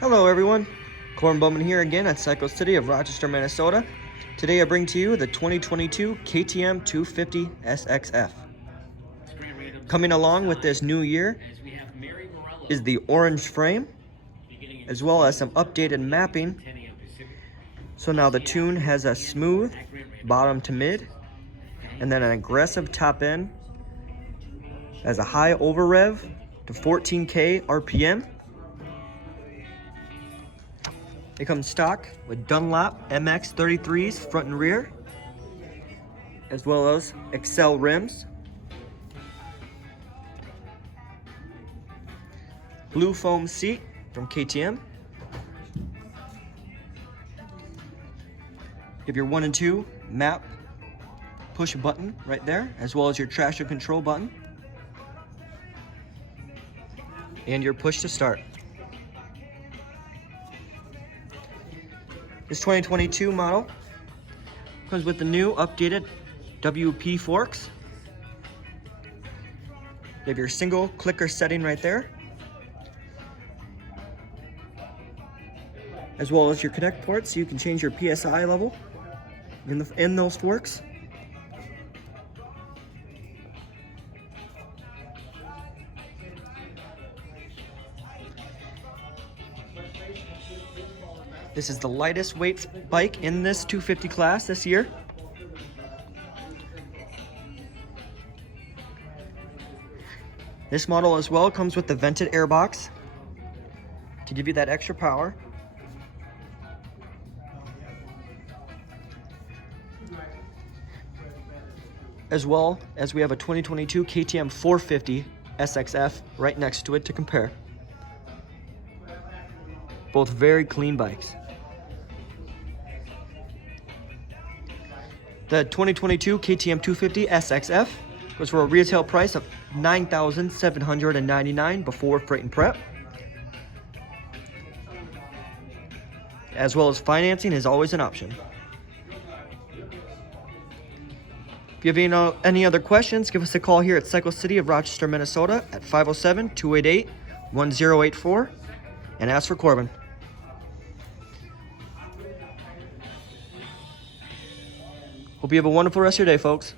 Hello everyone, Corn Bowman here again at Cycle City of Rochester, Minnesota. Today I bring to you the 2022 KTM 250 SXF. Coming along with this new year is the orange frame, as well as some updated mapping. So now the tune has a smooth bottom to mid, and then an aggressive top end, as a high over rev to 14K RPM. It comes stock with Dunlop MX33s front and rear, as well as Excel rims, blue foam seat from KTM. You have your 1 and 2 map push button right there, as well as your traction control button, and your push to start. This 2022 model comes with the new updated WP forks. You have your single clicker setting right there, as well as your connect ports, so you can change your PSI level in those forks. This is the lightest weight bike in this 250 class this year. This model as well comes with the vented air box to give you that extra power. As well as we have a 2022 KTM 450 SXF right next to it to compare. Both very clean bikes. The 2022 KTM 250 SXF goes for a retail price of $9,799 before freight and prep. As well as financing is always an option. If you have any other questions, give us a call here at Cycle City of Rochester, Minnesota at 507-288-1084 and ask for Corbin. Hope you have a wonderful rest of your day, folks.